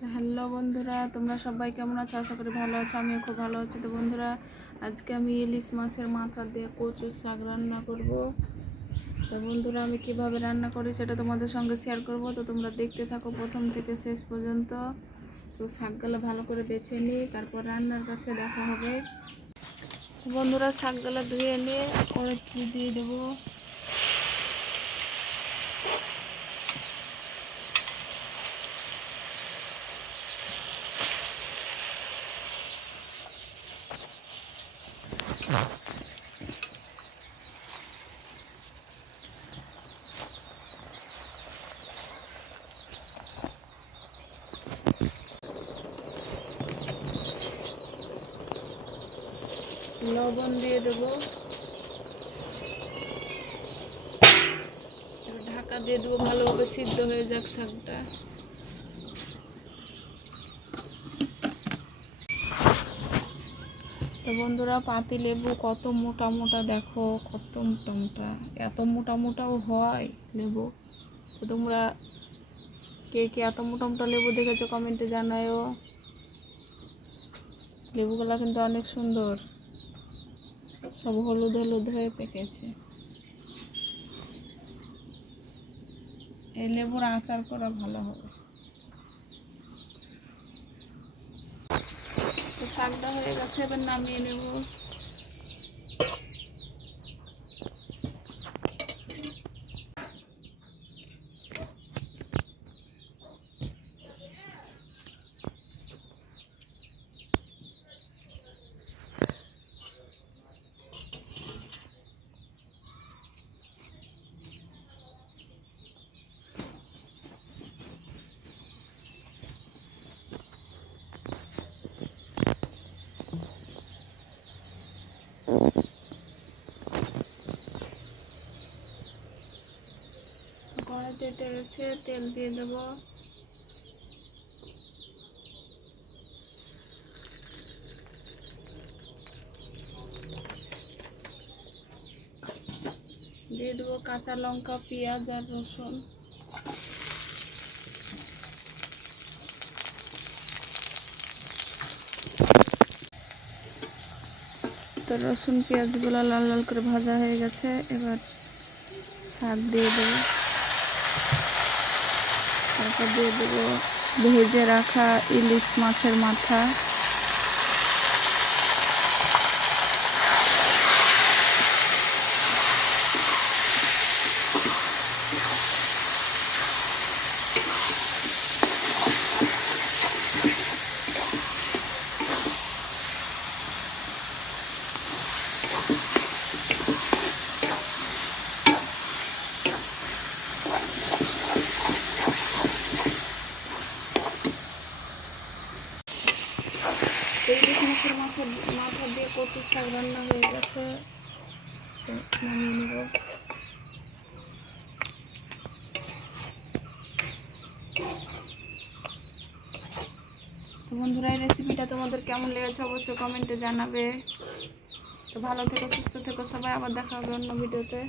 তো হ্যালো বন্ধুরা, তোমরা সবাই কেমন আছো? আশা করি ভালো আছো। আমিও খুব ভালো আছি। তো বন্ধুরা, আজকে আমি ইলিশ মাছের মাথা দিয়ে কচুর শাক রান্না করব। তো বন্ধুরা, আমি কিভাবে রান্না করি সেটা তোমাদের সঙ্গে শেয়ার করব। তো তোমরা দেখতে থাকো প্রথম থেকে শেষ পর্যন্ত। তো শাকগুলো ভালো করে বেছে নিই, তারপর রান্নার কাছে দেখা হবে। বন্ধুরা, শাকগুলো ধুয়ে নিয়ে কড়াইতে দিয়ে দেবো। লবণ দিয়ে দেবো, ঢাকা দিয়ে দেবো, ভালোভাবে সিদ্ধ হয়ে যাক শাকটা। তো বন্ধুরা, পাতি লেবু কত মোটা মোটা, দেখো কত মোটা মোটা, এত মোটা মোটাও হয় লেবু। তো তোমরা কে কে এত মোটা মোটা লেবু দেখেছো কমেন্টে জানায়ও। লেবুগুলো কিন্তু অনেক সুন্দর, সব হলুদ হলুদ হয়ে পেকেছে। এই লেবুর আচার করা ভালো হবে। তো শাকটা হয়ে গেছে, এবার নামিয়ে নেব। কড়াইতে তেল আছে, তেল দিয়ে দেবো। দিয়ে দেবো কাঁচা লঙ্কা, পেঁয়াজ আর রসুন। তো রসুন পেঁয়াজগুলো লাল লাল করে ভাজা হয়ে গেছে, এবার শাক দিয়ে দেবো। তারপর দিয়ে দেবো ভেজে রাখা ইলিশ মাছের মাথা। ইলিশ মাছের মাথা দিয়ে কচুর শাক রান্না হয়ে গেছে, নামিয়ে নেব। তো বন্ধুরা, এই রেসিপিটা তোমাদের কেমন লেগেছে অবশ্যই কমেন্টে জানাবে। তো ভালো থেকো, সুস্থ থেকো সবাই, আবার দেখা হবে অন্য ভিডিওতে।